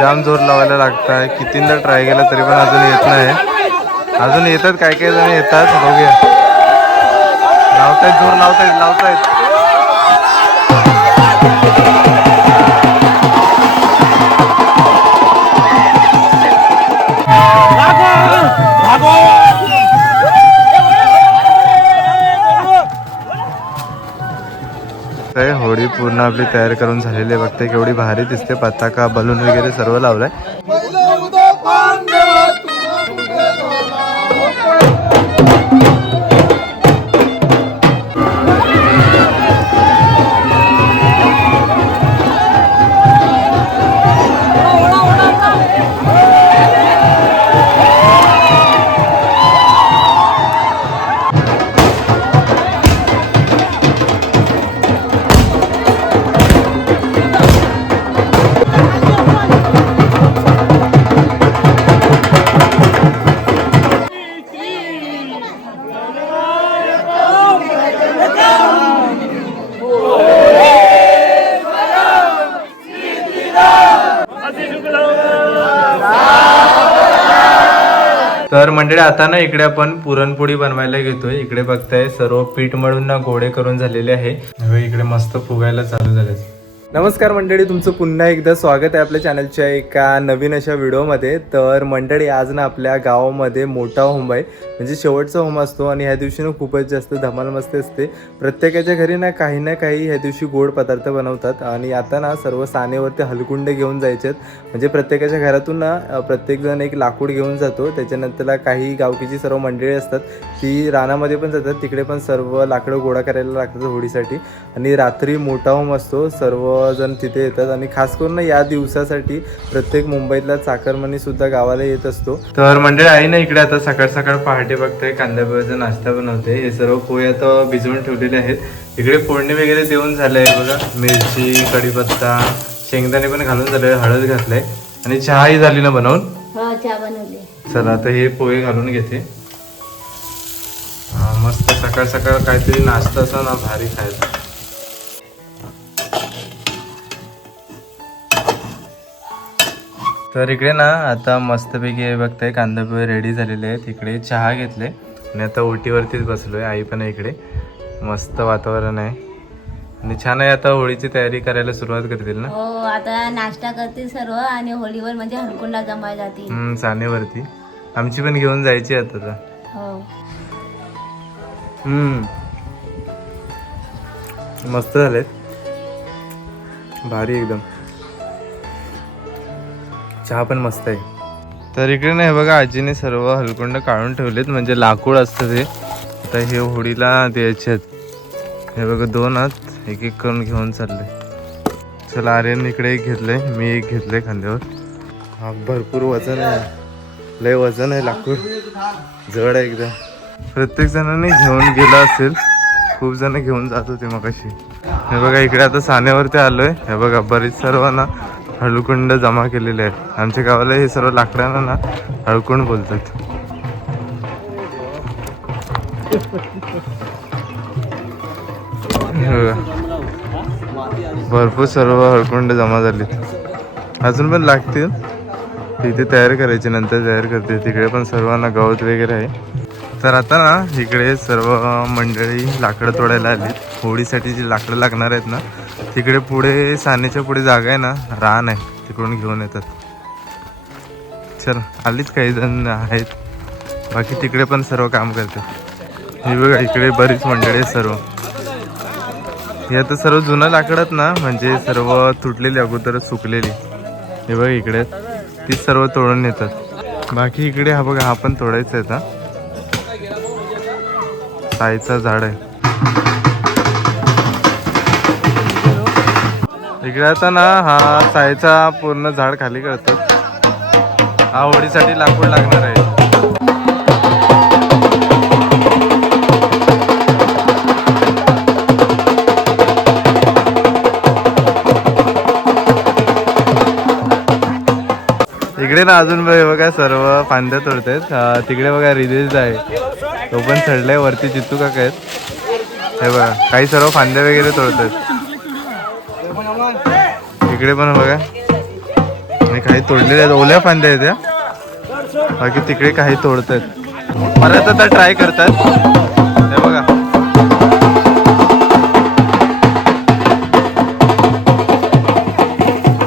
जाम जोर लावायला लागताय. कितींदा ट्राय केला तरी पण अजून येत नाही. अजून येतात काय काय जण येतात. बघूया. लावतायत जोर लावतायत. होळी पूर्ण आपली तयार करून झालेली आहे. बघते केवढी भारी दिसते. पताका बलून वगैरे सर्व लावलाय. तर मंडळी आता ना इकडे आपण पुरणपोळी बनवायला घेतोय. इकडे बघताय सर्व पीठ मळून ना गोळे करून झालेले आहे. इकडे मस्त फुगायला चालू झाले. नमस्कार मंडळी, तुमचं पुन्हा एकदा स्वागत आहे आपल्या चॅनलच्या एका नवीन अशा व्हिडिओमध्ये. तर मंडळी आज ना आपल्या गावामध्ये मोठा होम आहे, म्हणजे शेवटचा होम असतो आणि ह्या दिवशी ना खूपच जास्त धमाल मस्ती असते. प्रत्येकाच्या घरी ना काही ह्या दिवशी गोड पदार्थ बनवतात. आणि आता ना सर्व सानेवरती हलकुंडे घेऊन जायचे, म्हणजे प्रत्येकाच्या घरातून ना प्रत्येकजण एक लाकूड घेऊन जातो. त्याच्यानंतरला काही गावकीची सर्व मंडळी असतात ती रानामध्ये पण जातात, तिकडे पण सर्व लाकडं गोळा करायला लागतात होळीसाठी. आणि रात्री मोठा होम असतो, सर्व जण तिथे येतात. आणि खास करून या दिवसासाठी प्रत्येक मुंबईतला चाकरमानी सुद्धा गावाला येत असतो. तर मंडळी आहे ना इकडे आता सकाळ सकाळ पहाटे बघताय कांदा पोह्याचा नाश्ता बनवते. हे सर्व पोहे आता भिजवून ठेवलेले आहेत. इकडे फोडणी वगैरे देऊन झालंय बघा. मिरची, कढीपत्ता, शेंगदाणे पण घालून झाले, हळद घातलाय आणि चहाही झाली ना बनवून. चहा बनवली. चला आता हे पोहे घालून घेते. मस्त सकाळ सकाळ काहीतरी नाश्ता असा ना भारी खायचा. तर इकडे ना आता मस्तपैकी हे बघताय कांदा पोहे रेडी झालेले आहेत. इकडे चहा घेतले आणि आता ओटीवरतीच बसलोय. आई पण आहे इकडे. मस्त वातावरण आहे आणि छान आहे. आता होळीची तयारी करायला सुरुवात करतील ना. हो, आता नाश्ता करतील सर्व आणि होळीवर म्हणजे हलकुंडा जमाय जातील. सानेवरती आमची पण घेऊन जायची आता. हो. मस्त झालेत, भारी एकदम. चहा पण मस्त आहे. तर इकडे नाही बघा, आजीने सर्व हलकुंड काढून ठेवलेत, म्हणजे लाकूड असतं ते. आता हे होळीला द्यायचे आहेत. हे बघा 2 आहेत, एक एक करून घेऊन चालले. चला आर्यन इकडे एक घेतलंय, मी एक घेतलंय खांद्यावर. हा भरपूर वजन आहे, लय वजन आहे लाकूड, जड आहे एकदम. प्रत्येक जणांनी घेऊन गेला असेल, खूप जण घेऊन जात होते मगाशी. हे बघा इकडे आता सानेवरती आलोय. हे बघा बरीच सर्व ना हळकुंड जमा केलेले आहेत. आमच्या गावाला हे सर्व लाकडांना ना हळकुंड बोलतात. भरपूर सर्व हळकुंड जमा झाले, अजून पण लागतील. इथे तयार करायचे, नंतर तयार करते. तिकडे पण सर्वांना गवत वगैरे आहे. तर आता ना इकडे सर्व मंडळी लाकडं तोडायला आली. होळीसाठी जी लाकडं लागणार आहेत ना, तिकडे पुढे सानेच्या पुढे जागा आहे ना, रान आहे, तिकडून घेऊन येतात. चल आलीच काही जण आहेत, बाकी तिकडे पण सर्व काम करतात. हे बघा इकडे बरीच मंडळी आहेत सर्व. हे आता सर्व जुनं लाकडं ना, म्हणजे सर्व तुटलेली, अगोदरच सुकलेली. हे बघा इकडे ती सर्व तोडून येतात. बाकी इकडे हा बघा, हा पण तोडायचा आहे. आता साईचं झाड आहे इकडे. आता ना हा साईचा पूर्ण झाड खाली करतात. हा होळीसाठी लाकूड लागणार आहे. इकडे ना अजून बघा सर्व फांद्या तोडतायत. तिकडे बघा रिदेश आहे, तो पण चढलाय वरती. जितू काका आहेत, हे बघा काही सर्व फांद्या वगैरे तोडतात. इकडे पण बघा आणि काही तोडलेल्या आहेत, ओल्या फांद्या आहेत त्या. बाकी तिकडे काही तोडतात, परत आता ट्राय करतात. हे बघा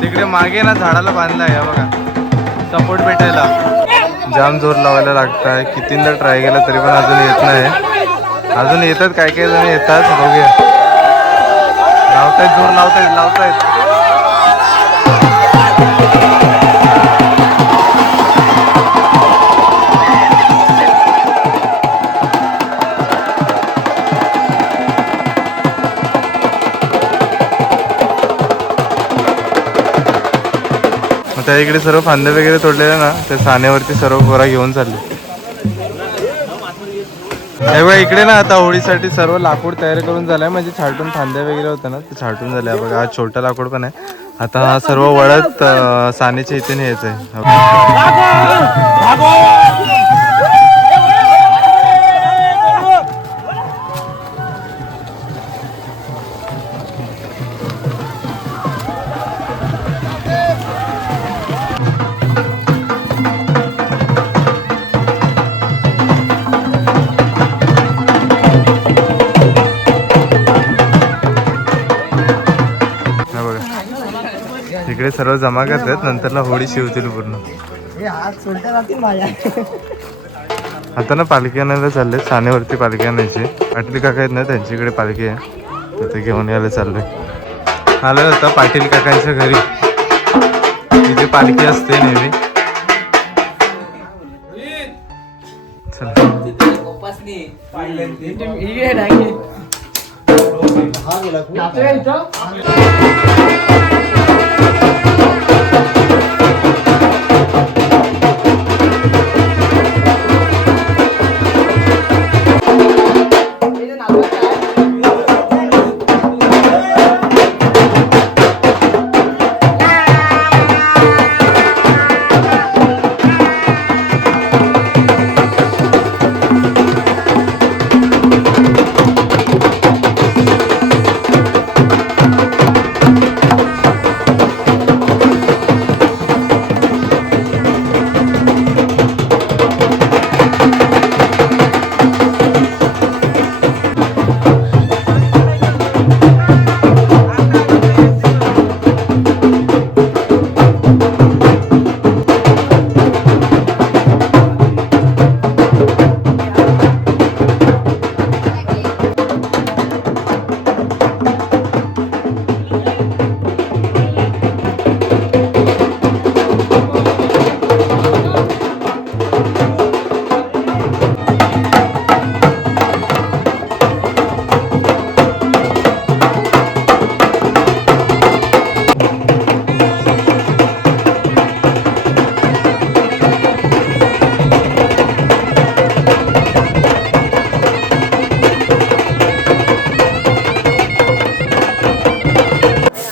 तिकडे मागे ना झाडाला बांधलाय, या बघा सपोर्ट भेटायला. जाम जोर लावायला लागताय, कितींदा ट्राय केला तरी पण अजून येत नाही. अजून येतात, काय काय जण येतात, बघूया. लावतायत, जोर लावतायत. त्या इकडे सर्व फांदे वगैरे तोडलेले ना, त्या सानेवरती सर्व गोरा घेऊन चालले. इकडे ना आता होळीसाठी सर्व लाकूड तयार करून झालंय, म्हणजे छाटून फांद्या वगैरे होत्या ना ते छाटून झाले. बघा हा छोटा लाकूड पण आहे. आता हा सर्व वळत सानेच्या इथे न्यायचं आहे. इकडे सर्व जमा करतात, नंतरला होळी शिवतील पूर्ण. आता ना पालखी आणायला चालले, सानेवरती पालखी आणायची. पाटील काका आहेत ना, त्यांच्याकडे पालखी आहे, तर ते घेऊन यायला चाललंय. आलं होतं पाटील काकांच्या घरी, तिथे पालखी असते नेहमी.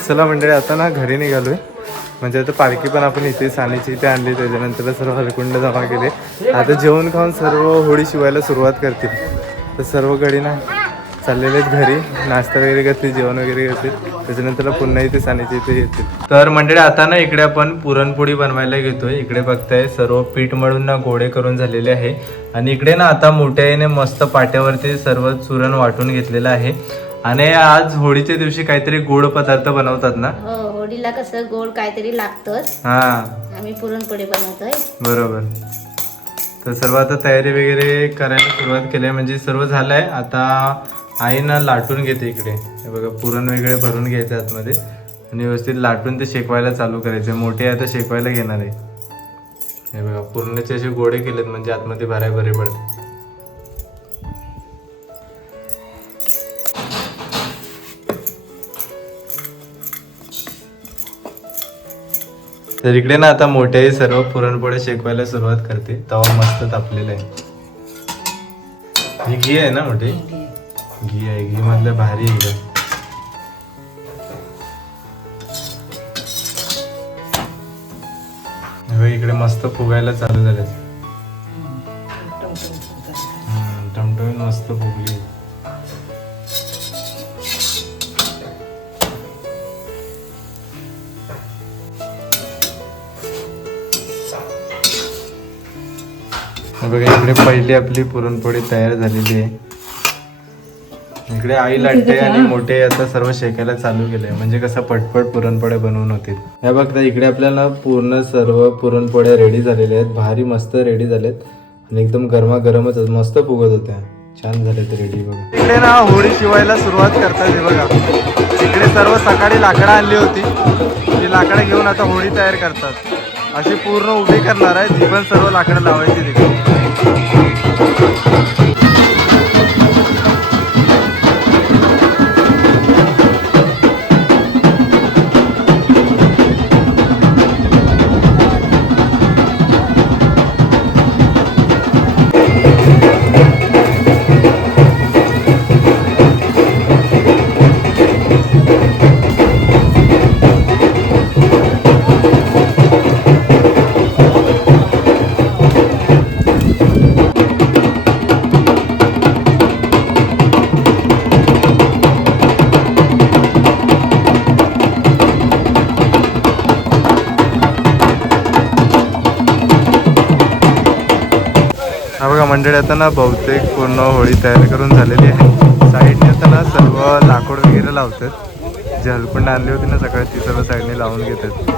चला मंडळी, आता ना घरी निघालोय. म्हणजे आता पालखी पण आपण इथे सानेची इथे आणली, त्याच्यानंतर सर्व हलकुंड जमा केले. आता जेवण खाऊन सर्व होळी शिवायला सुरुवात करतील. तर सर्व गडी ना चाललेले आहेत घरी, नाश्ता वगैरे करतील, जेवण वगैरे करतील, त्याच्यानंतर पुन्हा इथे सानेची इथे येतील. तर मंडळी आता ना इकडे आपण पुरणपोळी बनवायला घेतोय. इकडे बघताय सर्व पीठ मळून ना गोळे करून झालेले आहे. आणि इकडे ना आता मोठ्याने मस्त पाट्यावरती सर्व चुरण वाटून घेतलेलं आहे. आणि आज होळीच्या दिवशी काहीतरी गोड पदार्थ बनवतात ना. हो, होळीला कसं गोड काहीतरी लागतंच. हा, आम्ही पुरणपोळी बनवतोय. बरोबर. तर सर्व आता तयारी वगैरे करायला सुरुवात केली, म्हणजे सर्व झालंय. आता आई ना लाटून घेते इकडे. हे बघा पुरण वगैरे भरून घ्यायचं आतमध्ये आणि व्यवस्थित लाटून ते शेकवायला चालू करायचे. मोठे आता शेकवायला घेणार आहे. हे बघा पुरणाचे असे गोळे केलेत, म्हणजे आतमध्ये भराय बरे पडते. तर इकडे ना आता मोठे सर्व पुरणपोळ्या शेकवायला सुरुवात करते. तवा मस्त तापलेला आहे. ही घी आहे ना मोठी, घी आहे. घी मधलं भारी एकदम. इकडे मस्त फुगायला चालू झाले. टमटमीत मस्त फुगली. बघा इकडे पहिली आपली पुरणपोळी तयार झालेली आहे. इकडे आई लाटते आणि मोठे आता सर्व शेकायला चालू केलंय, म्हणजे कसं पटपट पुरणपोळ्या बनवून होतील. हे बघता इकडे आपल्याला पूर्ण सर्व पुरणपोळ्या रेडी झालेल्या आहेत, भारी मस्त रेडी झालेत आणि एकदम गरमागरमच मस्त फुगत होत्या, छान झाले ते रेडी. बघा इकडे ना होळी शिवायला सुरुवात करतात. हे बघा इकडे सर्व सकाळी लाकडं आणली होती, ती लाकडं घेऊन आता होळी तयार करतात. अशी पूर्ण उभी करणार आहे, ती पण सर्व लाकडं लावायची तिकडे. हा बघा मंडळी आता ना बहुतेक पूर्ण होळी तयार करून झालेली आहे. साईडने आता ना सर्व लाकूड वगैरे लावतात, जे हलकुंड आणली होती ना सकाळी ती सर्व साईडने लावून घेतात.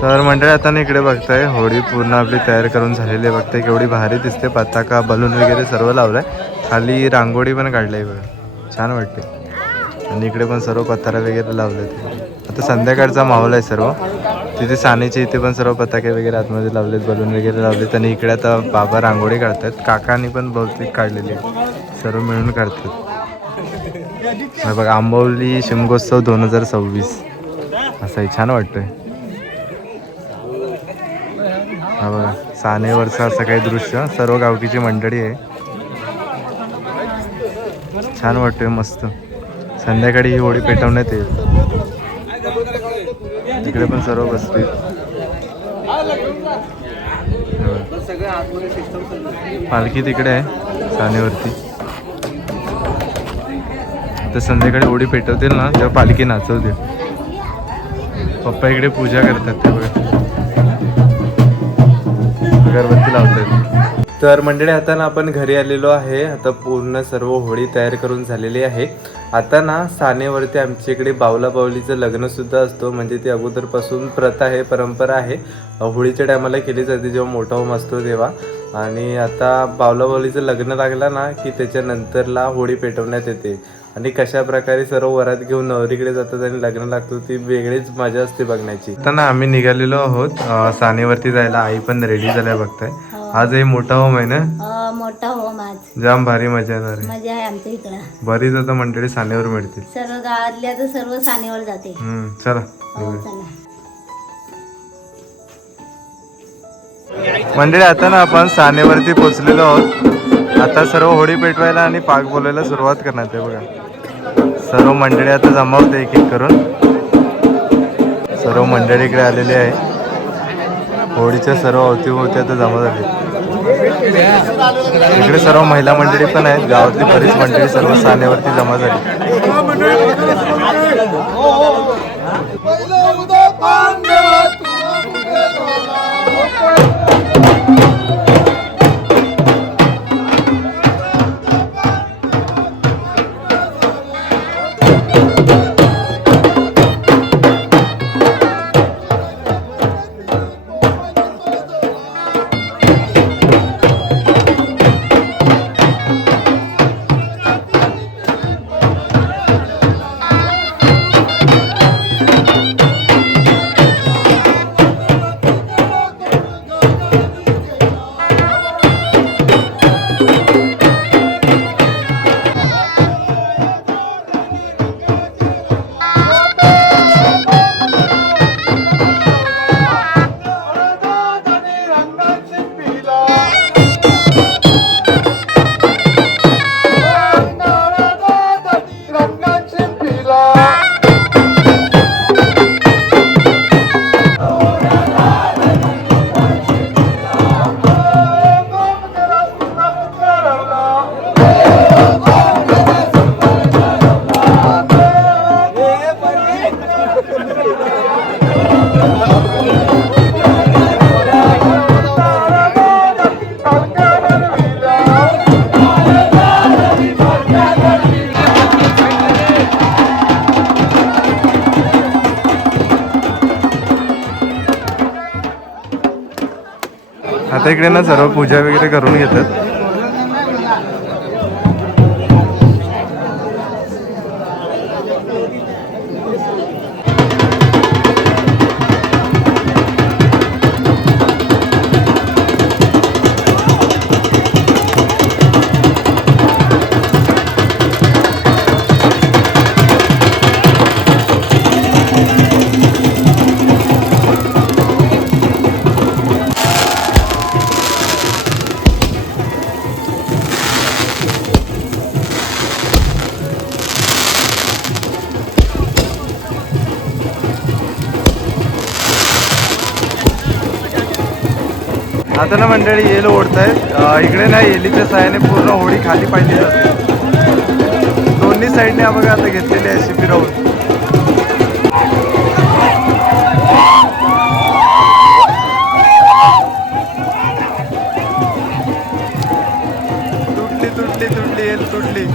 तर मंडळी आता ना इकडे बघताय होळी पूर्ण आपली तयार करून झालेली आहे. बघताय केवढी भारी दिसते, पताका बलून वगैरे सर्व लावलाय, खाली रांगोळी पण काढलाय बघा, छान वाटते. आणि इकडे पण सर्व पतारा वगैरे लावले. आता संध्याकाळचा माहोल आहे सर्व, तिथे सानेचे इथे पण सर्व पताके वगैरे आतमध्ये लावलेत, बलून वगैरे लावलेत. आणि इकडे आता बाबा रांगोळी काढतात, काकांनी पण बहुतेक काढलेली आहे, सर्व मिळून काढतात. बघा आंबवली शिमगोत्सव 2026 असं आहे, छान वाटतंय. हा बघा सानेवरचं असं काही दृश्य, सर्व गावकीची मंडळी आहे, छान वाटतंय मस्त. संध्याकाळी ही होळी पेटवण्यात येईल. तिकडे पण सर्व बसतील. पालखी तिकडे आहे सानेवरती. तर संध्याकाळी होळी पेटवतील ना तेव्हा पालखी नाचवतील. पप्पा इकडे पूजा करतात, ते बघा अगरबत्ती लावतात. तर मंडळी आता ना आपण घरी आलेलो आहे. आता पूर्ण सर्व होळी तयार करून झालेली आहे. आता ना सानेवरती आमच्या इकडे बावला बावलीचं लग्न सुद्धा असतो, म्हणजे ती अगोदरपासून प्रथा आहे, परंपरा आहे. होळीच्या टायमाला केली जाते जेव्हा मोठा होम असतो तेव्हा. आणि आता बावला बावलीचं लग्न लागला ना की त्याच्यानंतरला होळी पेटवण्यात येते. आणि कशा प्रकारे सर्व वरात घेऊन नवरीकडे जातात आणि लग्न लागतो, ती वेगळीच मजा असते बघण्याची. आता ना आम्ही निघालेलो आहोत सानेवरती जायला. आई पण रेडी झाल्या बघताय. आज हे मोठा होम आहे ना, मोठा होम आज जाम भारी मजा येणार आहे. मजा आहे आमच्या इकडं. बरीच आता मंडळी सानेवर मिळतील, सर्व गावातल्या तर सर्व सानेवर जाते. चला हो चला मंडळी. आता ना आपण सानेवरती पोहोचलेलो आहोत. आता सर्व होळी पेटवायला आणि पाक बोलायला सुरुवात करणार आहे. बघा सर्व मंडळी आता जमा होते एक एक करून. सर्व मंडळी इकडे आलेली आहे. होळीच्या सर्व अवतीभोवती आता जमा झाली. इकडे सर्व महिला मंडळी पण आहेत, गावातली बरीच मंडळी सर्व सानेवरती जमा झाली. आता इकडे ना सर्व पूजा वगैरे करून घेतात. आता ना मंडळी येल ओढतायत. इकडे ना येलीच्या साहाय्याने पूर्ण होळी खाली पाहिली जाते. दोन्ही साईडने बघा आता घेतलेली आहे शिपी राहून. तुटली तुटली तुटली येल तुटली.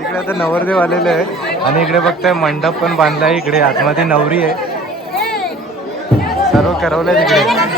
इकडे आता नवरदेव आलेले आहे आणि इकडे बघताय मंडप पण बांधला आहे. इकडे आतमध्ये नवरी आहे, सर्व करवलंय तिकडे.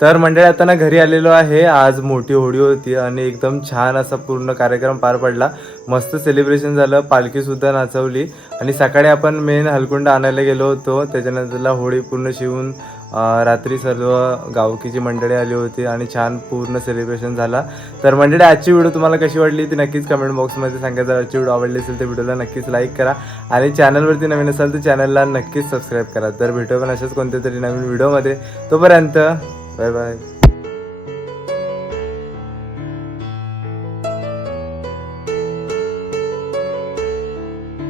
तर मंडळी आता ना घरी आलेलो आहे. आज मोठी होळी होती आणि एकदम छान असा पूर्ण कार्यक्रम पार पडला. मस्त सेलिब्रेशन झालं, पालखी सुद्धा नाचवली आणि सकाळी आपण मेन हलकुंड आणायला गेलो होतो. त्याच्यानंतरला होळी पूर्ण शिवून रात्री सर्व गावकीची मंडळी आली होती आणि छान पूर्ण सेलिब्रेशन झाला. तर मंडळी आजची व्हिडिओ तुम्हाला कशी वाटली ती नक्कीच कमेंट बॉक्समध्ये सांगा. जर आजची व्हिडिओ आवडली असेल तर व्हिडिओला नक्कीच लाईक करा आणि चॅनलवरती नवीन असाल तर चॅनलला नक्कीच सबस्क्राईब करा. तर भेटू पण अशाच कोणत्या तरी नवीन व्हिडिओमध्ये. तोपर्यंत बाय बाय.